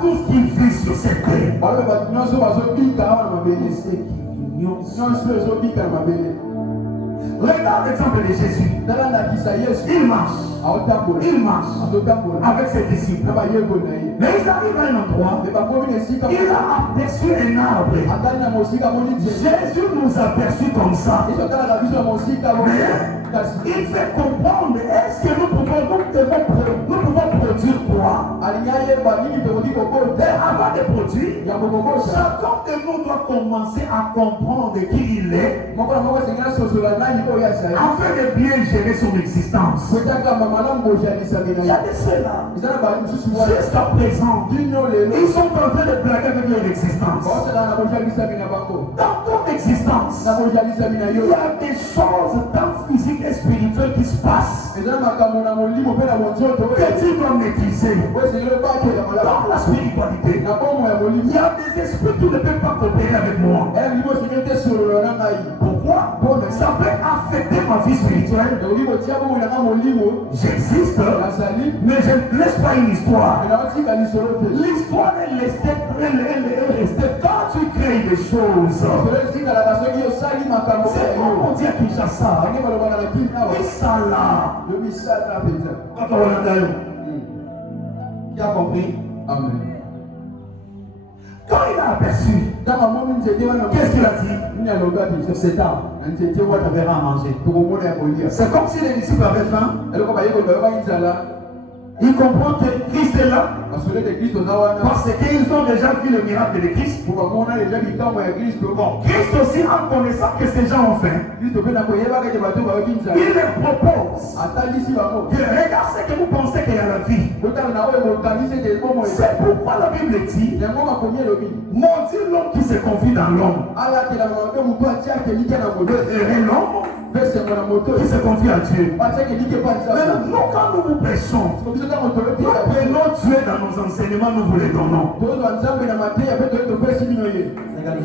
Tout ce qui vit sur cette terre. Regarde l'exemple de Jésus. Il marche avec ses disciples. Mais il arrive à un endroit. Il a aperçu un arbre. Jésus nous a aperçus comme ça. Mais il fait comprendre, est-ce que nous pouvons produire quoi? Et avant de produire, chacun de nous doit commencer à comprendre qui il est afin de bien gérer son existence. Il y a de ceux-là, jusqu'à présent, ils sont en train de blaguer avec leur existence. Dans ton existence, il y a des choses tant physiques et spirituelles qui se passent que tu dois maîtriser. Dans la spiritualité, il y a des esprits qui ne peuvent pas coopérer avec moi. Pourquoi? Ça peut affecter ma vie spirituelle. J'existe, mais je ne laisse pas une histoire. L'histoire est restée. Quand tu crées des choses, c'est comme on dit à Kinshasa, Misala. Qui a compris? Amen. Quand il a aperçu, qu'est-ce qu'il a dit? C'est cet arbre. Tu verras à manger. C'est comme si les disciples avaient faim. Ils comprennent que Christ est là. Parce qu'ils ont déjà vu le miracle de Christ. Bon, Christ aussi, en connaissant que ces gens ont faim, il leur propose que regarde ce que vous pensez qu'il y a la vie. C'est pourquoi la Bible dit, maudit l'homme qui se confie dans l'homme. Et l'homme qui se confie à Dieu. Mais nous, quand nous vous prêchons, nous prenons Dieu dans nos enseignements, nous vous les donnons. Regarde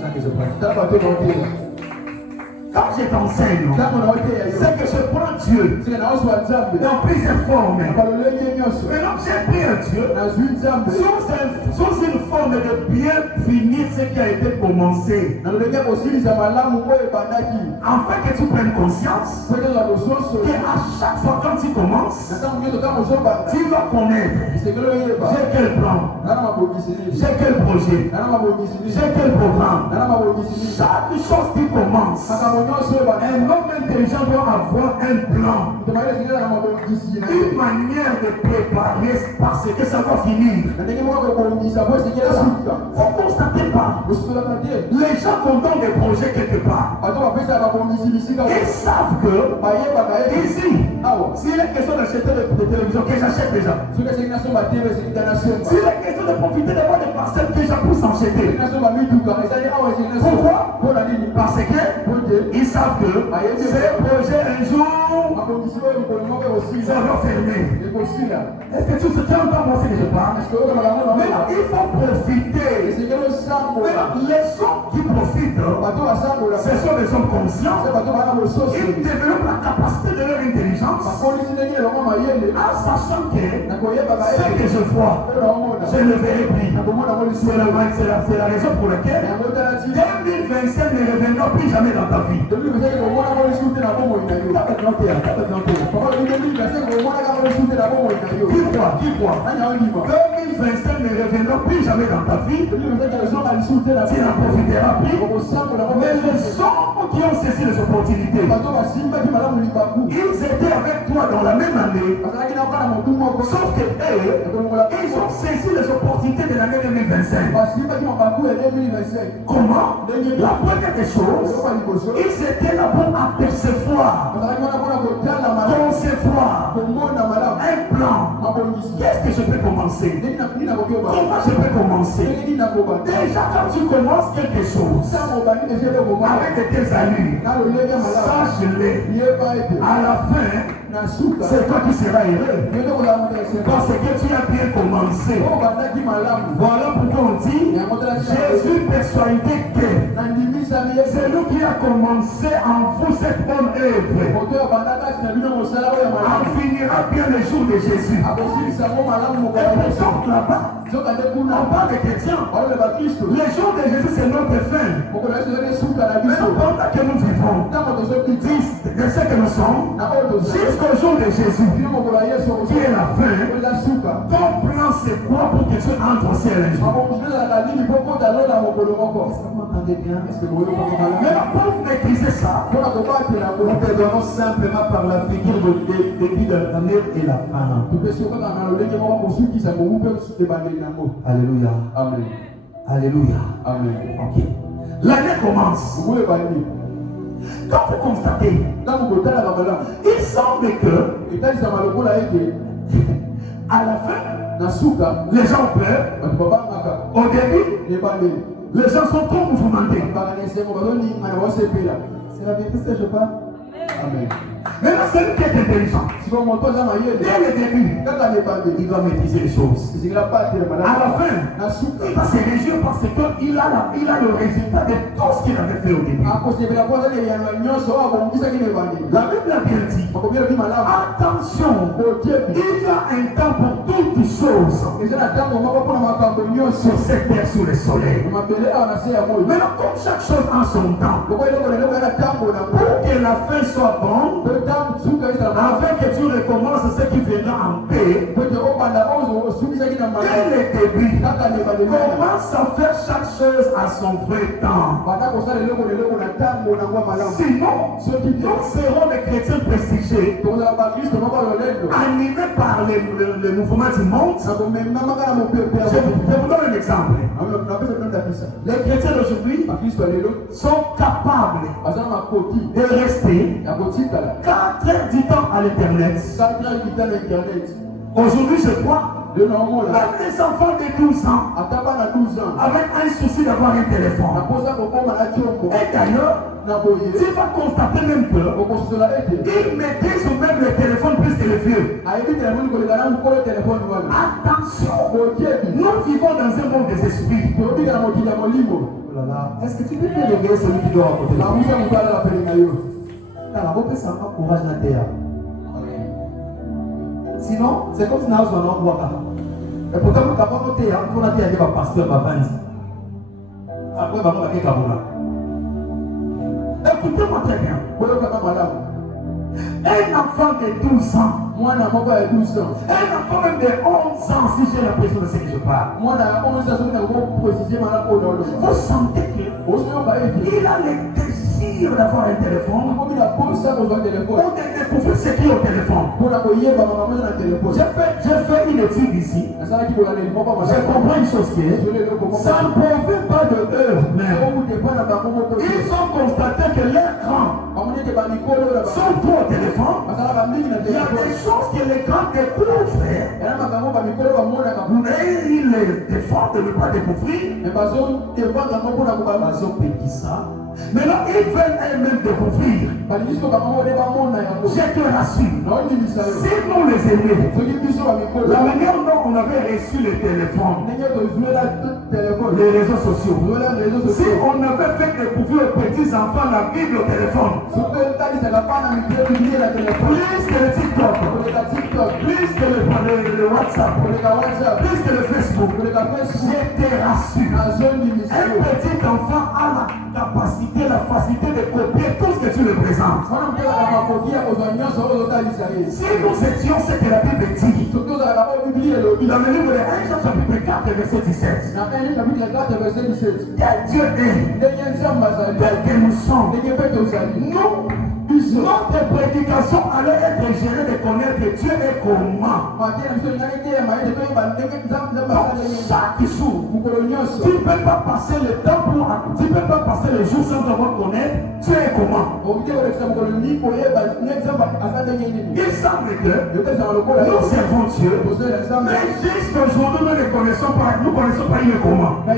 ça que je prêche. Quand je t'enseigne, c'est que je prends Dieu dans plusieurs formes. Maintenant, j'ai pris un Dieu sous une forme de bien finir ce qui a été commencé. Afin que tu prennes conscience qu'à chaque fois quand tu commences, tu vas connaître j'ai quel plan, j'ai quel projet, j'ai quel programme. Chaque chose qui commence, un homme intelligent doit avoir un plan, une manière de préparer parce que ça va finir. Vous ne constatez pas, les gens qui ont des projets quelque part, ils savent que ici, s'il est question d'acheter des télévisions, que j'achète déjà. S'il est question de profiter d'avoir des parcelles que j'appuie sans acheter. Pourquoi? Parce que ils savent que ces projets un jour seront fermés. Est-ce que tu entends moi ce que je parle? Mais il faut profiter. Les hommes qui profitent, ce sont des hommes conscients. Ils développent la capacité de leur intelligence en sachant que ce que je vois, je ne verrai plus. C'est la raison pour laquelle 2025 ne reviendra plus jamais dans ta vie. Qui croit? 2025 ne reviendra plus jamais dans ta vie. Tu n'en profiteras plus. Mais les hommes qui ont saisi les opportunités, ils étaient avec toi dans la même année. Sauf que eux, ils ont saisi les opportunités de l'année 2025. Comment? La première des choses, ils étaient là pour apercevoir, concevoir un plan. Qu'est-ce que je peux commencer? Comment je peux commencer? Déjà quand tu commences quelque chose avec tes amis, sache-le, à la fin, c'est toi qui seras heureux parce que tu as bien commencé. Voilà pourquoi on dit Jésus persuadait que C'est lui qui a commencé en vous cette bonne œuvre. On finira bien le jour de Jésus. Et là-bas, on parle des chrétiens. Le jour de Jésus, c'est notre fin. Mais pendant que nous vivons, de ce que nous sommes, jusqu'au jour de Jésus, qui est la fin, ton plan c'est quoi pour que tu entres au ciel un jour? Vous m'entendez bien? Mais pour maîtriser ça, nous te donnons simplement par la figure de début de l'année et la fin. Alléluia. Amen. Alléluia. Amen. Ok. L'année commence. Quand vous constatez, il semble que à la fin, les gens pleurent. Au début, les gens sont trop mouvementés. C'est la vérité que je parle. Amen. Maintenant, celui qui est intelligent, dès le début, il doit maîtriser les choses. À la fin, il va se réjouir parce qu'il a le résultat de tout ce qu'il avait fait au début. La Bible a bien dit, attention, il y a un temps pour toutes choses sur cette terre, sous le soleil. Maintenant, comme chaque chose en son temps, pour que la fin soit bonne, afin que tu recommences ce qui viendra en paix, dès le début, commence à faire chaque chose à son vrai temps. Sinon, nous serons des chrétiens prestigieux, animés par le mouvement du monde. Je vous donne un exemple. Les chrétiens d'aujourd'hui sont capables de rester 4 heures du temps à l'internet. Aujourd'hui, je crois, même les enfants de 12 ans, avec un souci d'avoir un téléphone. Et d'ailleurs, tu vas constater même qu'ils maîtrisent même le téléphone plus que les vieux. Attention, nous vivons dans un monde des esprits. Oh là là, est-ce que tu peux bien regarder celui qui doit à côté de toi? On peut savoir courage dans la terre. Sinon, c'est comme si nous avons un bois. Et pourtant, nous avons noté, on a dit à un pasteur, après, on va faire Kaboula. Écoutez-moi très bien. Un enfant de 12 ans, un enfant même de 11 ans, si j'ai l'impression de ce que je parle, vous sentez qu'il a le désir d'avoir un téléphone, ou de découvrir ce qu'il y a au téléphone. J'ai fait une étude ici. J'ai compris une chose qui est, ça ne provient pas de eux, mais ils ont constaté que l'écran sont trop au téléphone. Il y a des choses que l'écran découvre, mais il les défend de ne pas découvrir. Maintenant, ils veulent eux-mêmes découvrir. Je te rassure, si nous les aimons, la manière dont on avait reçu le téléphone, les réseaux sociaux, si on avait fait découvrir aux petits enfants la Bible au téléphone, plus que le TikTok, plus que le WhatsApp, plus que le Facebook, je te rassure, un petit enfant a la facilité de copier tout ce que tu lui présentes. Si nous étions ce que la Bible dit, dans le livre de 1 Jean chapitre 4 verset 17, quel Dieu est, tel que nous sommes, notre prédication allait être gérée de connaître Dieu et comment. Chaque jour, tu ne peux pas passer le temps tu ne peux pas passer le jour sans avoir connaître Dieu et comment. Il semble que nous servons Dieu, mais jusqu'aujourd'hui nous ne connaissons pas, il est comment. Je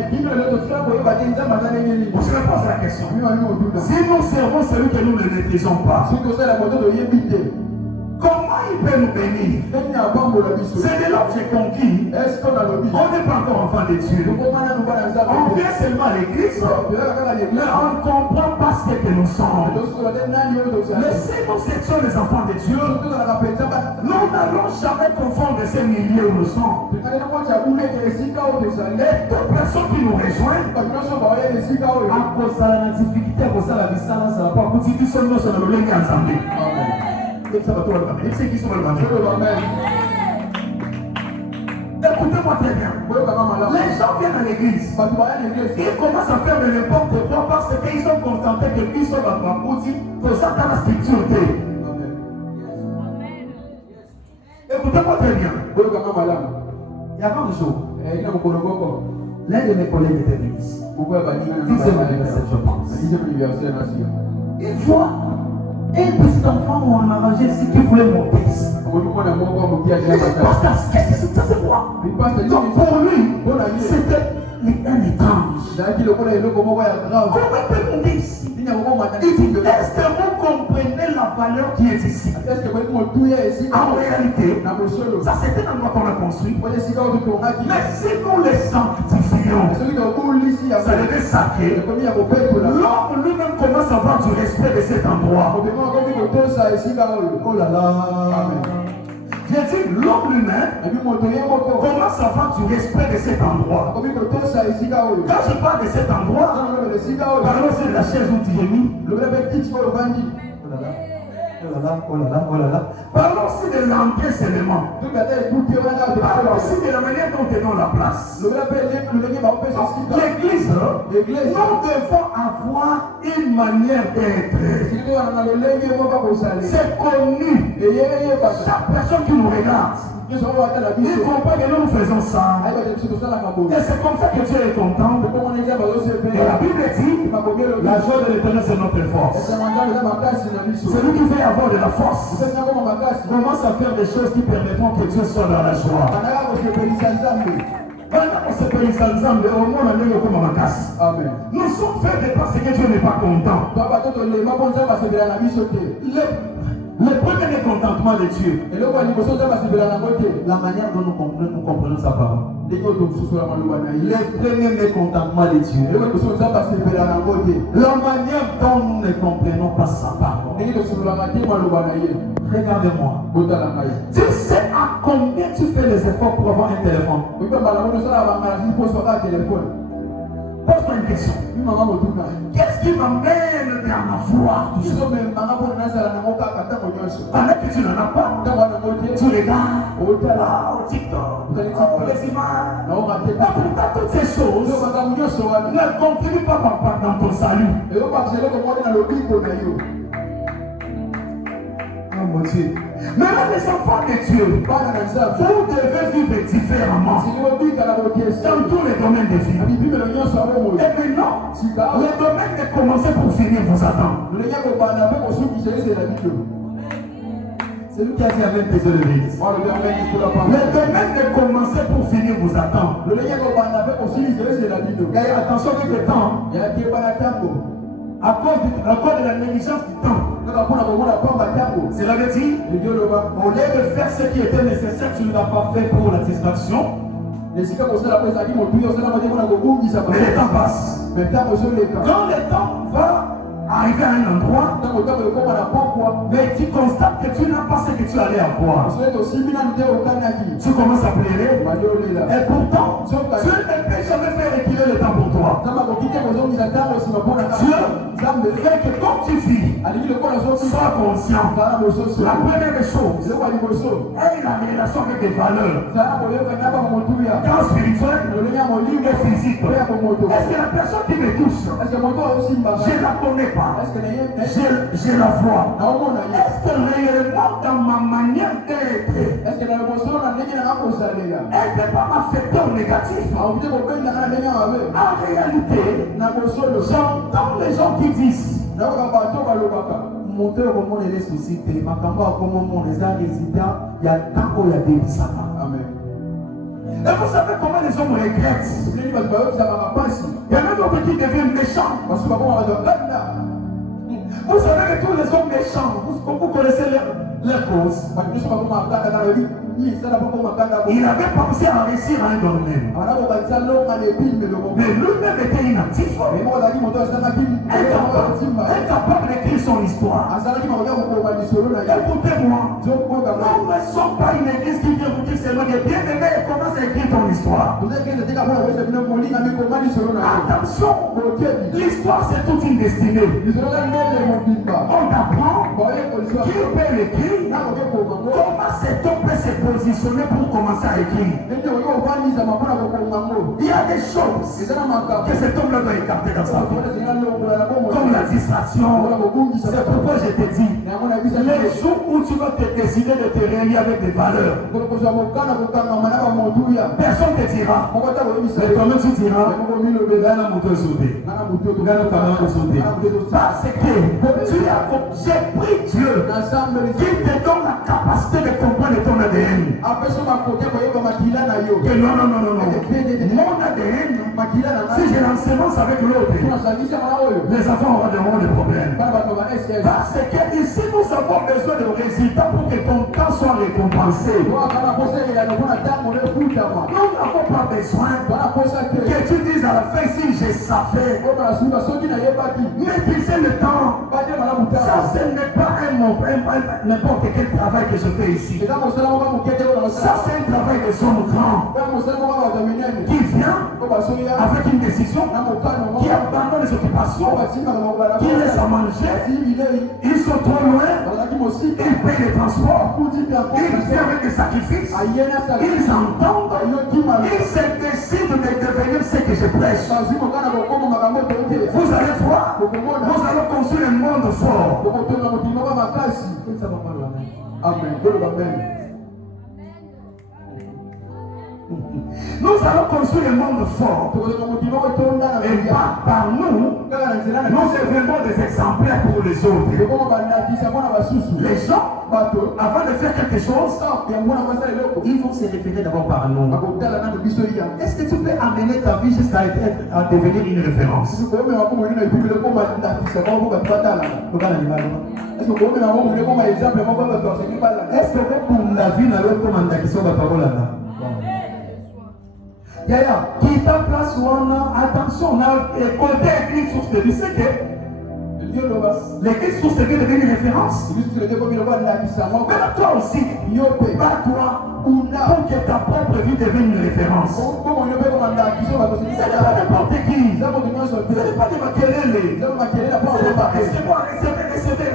me pose la question. Si nous servons celui que nous ne maîtrisons pas, Comment il peut nous bénir? C'est de l'homme j'ai conquis. On n'est pas encore enfant de Dieu. On vient seulement à l'église, mais on ne comprend pas ce que nous sommes. Mais si nous étions les enfants de Dieu, nous n'allons jamais confondre ces milieux où nous sommes. Et toute personne qui nous rejoint, à cause de la difficulté, à cause de la distance, ça ne va pas continuer seulement sur le lien ensemble. Écoutez-moi très bien. Les gens viennent à l'église. Ils commencent à faire de n'importe quoi parce qu'ils sont contentés que Christ soit dans la boutique pour ça dans la structure. Écoutez-moi très bien. Il y a 20 jours, l'un de mes collègues était venu ici. Dixième anniversaire, je pense. Une fois, un petit enfant on a arrangé ce qu'il voulait monter ici. Qu'est-ce que c'est moi? Donc pour lui, c'était un étrange. Comment il peut monter ici? Il dit, est-ce que vous comprenez la valeur qui est ici? En réalité, ça c'était un endroit qu'on a construit. Mais si nous les sanctifions, ça devait sacré. L'homme lui-même commence à avoir du respect de cet endroit. Oh là là. J'ai dit, l'homme lui-même commence à avoir du respect de cet endroit. Quand je parle de cet endroit, parlons de la chaise où tu es mis. Oh là là, oh là là, oh là là. Parlons aussi de l'entrée seulement. Parlons aussi de la manière dont nous donnons la place. L'église, nous devons avoir une manière d'être. C'est connu. Chaque personne qui nous regarde, il comprend que nous faisons ça. Et c'est comme ça que Dieu est content. Et la Bible dit, la joie de l'Éternel c'est notre force. Celui qui veut avoir de la force commence à faire des choses qui permettront que Dieu soit dans la joie. Nous sommes faits parce que Dieu n'est pas content. Le premier mécontentement de Dieu, la manière dont nous comprenons sa parole. Le premier mécontentement de Dieu, la manière dont nous ne comprenons pas sa parole. Regarde-moi. Tu sais à combien tu fais les efforts pour avoir un téléphone? Pose-moi une question. Qu'est-ce qui m'amène à avoir toujours? Pendant que tu n'en as pas, tu regardes au TikTok, les images, toutes ces choses ne contribuent pas dans ton salut. Oh mon Dieu. Mais là, les enfants de Dieu, vous devez vivre différemment dans tous les domaines de vie. Et maintenant, le domaine de commencer pour finir vous attend. C'est lui qui a dit avec les autres l'église. Le domaine de commencer pour finir vous attend. Et attention avec le temps. À cause de la négligence du temps. Cela veut dire, au lieu de faire ce qui était nécessaire, tu ne l'as pas fait pour la distraction. Mais le temps passe. Quand le temps va arriver à un endroit, mais tu constates que tu n'as pas ce que tu allais avoir. Tu commences à pleurer. Et pourtant, Dieu ne peut jamais faire reculer le temps pour toi. Dieu fait que quand tu vis, sois conscient. La première chose est la relation avec des valeurs. Tant spirituel et physique. Est-ce que la personne qui me touche, je la connais pas? Je la vois. Est-ce que réellement dans ma manière d'être, elle ne peut pas m'affecter au négatif? En réalité, j'entends les gens qui disent moteur au monde et les sociétés, ma campagne comme mon monde, les résultats, il y a tant qu'il y a des sabbats. Et vous savez comment les hommes regrettent? Il y a même d'autres qui deviennent méchants. Vous savez que tous les hommes méchants, vous connaissez les causes. Il avait pensé à réussir à un domaine. Mais lui-même était inactif. Incapable d'écrire son histoire. Écoutez-moi. Nous ne sommes pas une église qui vient vous dire seulement que bien aimé, commence à écrire ton histoire. Attention, l'histoire c'est toute une destinée. On apprend qui peut l'écrire, comment cet homme peut se positionner pour commencer à écrire. Il y a des choses que cet homme-là doit écarter dans sa vie, comme la distraction. C'est pourquoi je te dis, les jours où tu vas te décider de te réunir avec des valeurs, personne ne te dira, mais toi-même tu diras, parce que j'ai pris Dieu qui te donne la capacité de comprendre ton ADN. Que non. Mon ADN, si je l'ensemence avec l'autre, les enfants auront des problèmes. Parce que ici nous avons besoin de résultats pour que ton temps soit récompensé. Nous n'avons pas besoin que tu dises à la fin si je savais. Maîtriser le temps, ça ce n'est pas n'importe quel travail que je fais ici. Ça c'est un travail de son grand qui vient avec une décision, qui abandonne les occupations, qui laisse à manger. Ils sont trop loin, ils payent les transports, ils font avec des sacrifices, ils entendent, ils se décident de devenir ce que je prêche. Vous allez voir, nous allons construire un monde fort. Amen. Nous allons construire un monde fort. Et par nous, nous devenons des exemplaires pour les autres. Les gens, avant de faire quelque chose, ils vont se référer d'abord par nous. Est-ce que tu peux amener ta vie jusqu'à devenir une référence? Est-ce que la vie n'a pas comme un parole là? Qui est en place où on a, attention, on a côté écrit source de vie, c'est que l'église source de vie devient une référence. Mais toi aussi, pas toi, pour que ta propre vie devienne une référence. Ce n'est pas n'importe qui. Ce n'est pas des maquillés. Recevez.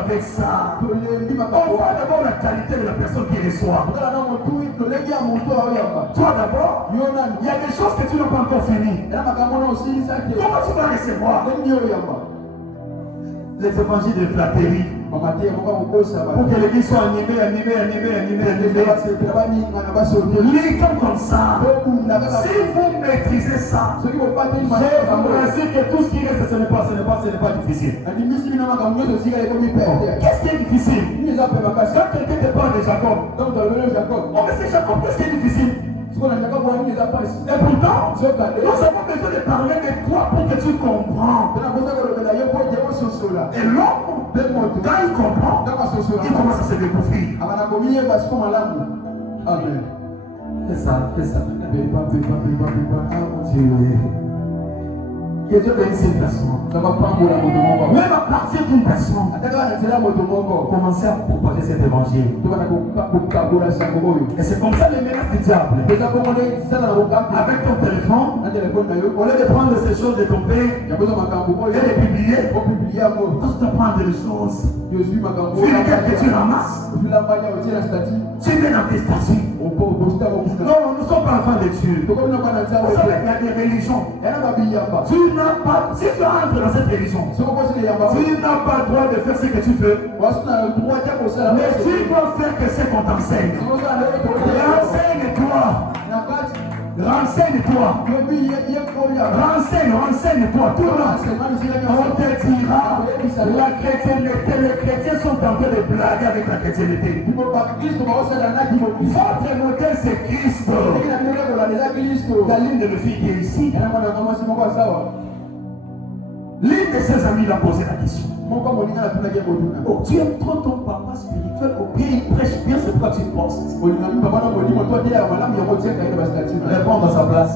Avec ça. On voit d'abord la qualité de la personne qui reçoit. Toi d'abord, il y a des choses que tu n'as pas encore finies. Comment tu vas recevoir les évangiles de flatterie? Pour que l'église soit animée. Lis comme ça. Si vous maîtrisez ça, je vous assure que tout ce qui reste, ce n'est pas difficile. Qu'est-ce qui est difficile? Quand quelqu'un te parle de Jacob, oh mais c'est Jacob, qu'est-ce qui est difficile? Et pourtant, nous avons besoin de parler de toi pour que tu comprends. Et l'homme, quand il comprend, il commence à se découvrir. Amen. Fais ça. Que Dieu bénisse une personne. Même à partir d'une personne, commencer à propager cet évangile. Et c'est comme ça les menaces du diable. Avec ton téléphone, au lieu de prendre ces choses de ton père et de publier, quand tu apprends des choses, vulgaires que tu ramasses, tu mets dans tes statuts. Non, nous ne sommes pas enfants de Dieu. Vous savez, il y a des religions. Si tu entres dans cette religion, tu n'as pas le droit de faire ce que tu fais. Mais tu dois faire que ce qu'on t'enseigne. Renseigne-toi. Renseigne-toi. Tout le monde. On te dira la chrétienté. Les chrétiens sont en train de blaguer avec la chrétienté. Votre modèle c'est Christ. La ligne de fille qui est ici. L'une de ses amis l'a posé la question. Oh, tu aimes trop ton papa spirituel, au pied, il prêche bien, c'est pourquoi tu postes. Répondre à sa place.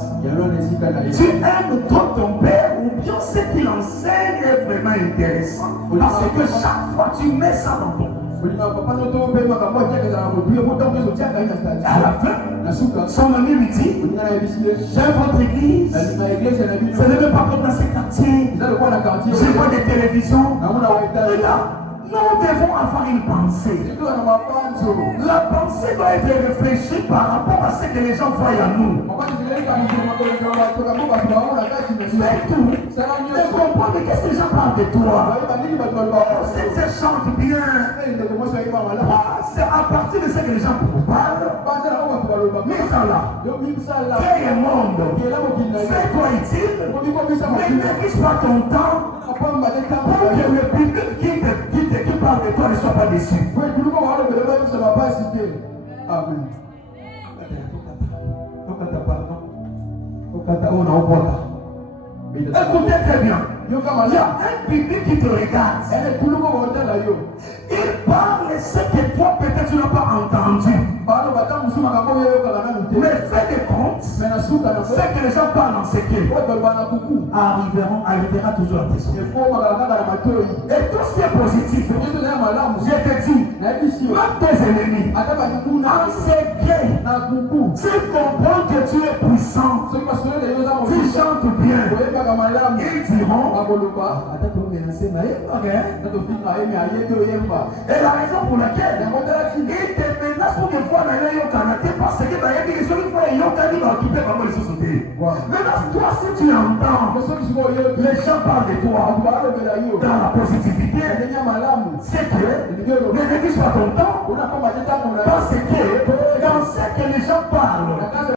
Tu aimes trop ton père, ou bien ce qu'il enseigne est vraiment intéressant. Parce que chaque fois tu mets ça dans ton à la fin, son ami lui dit, j'aime votre église, ce n'est même pas comme dans ces quartiers, je vois des télévisions. Nous devons avoir une pensée. La pensée doit être réfléchie par rapport à ce que les gens voient en nous. C'est tout. De comprendre qu'est-ce que les gens parlent de toi. Si tu chantes bien, c'est à partir de ce que les gens parlent. Mais ça là, quel monde, fais-toi utile, mais n'épuise pas ton temps pour que le public qui parle de toi ne soit pas déçu. Amen. Écoutez très bien. Il y a un public qui te regarde. Il parle ce que toi peut-être tu n'as pas entendu. Mais fais des comptes. Ce que les gens parlent en secret arrivera toujours à tes oreilles. Et tout ce qui est positif, je te dis, même tes ennemis, en secret, tu comprends que tu es puissant, tu chantes bien. Ils diront, et la raison pour laquelle ils te menacent pour que voir le Canada parce que les gens vont occuper comme les sociétés. Maintenant, toi, si tu entends, les gens parlent de toi dans la positivité, c'est que ne néglige pas ton temps parce que dans ce que les gens parlent,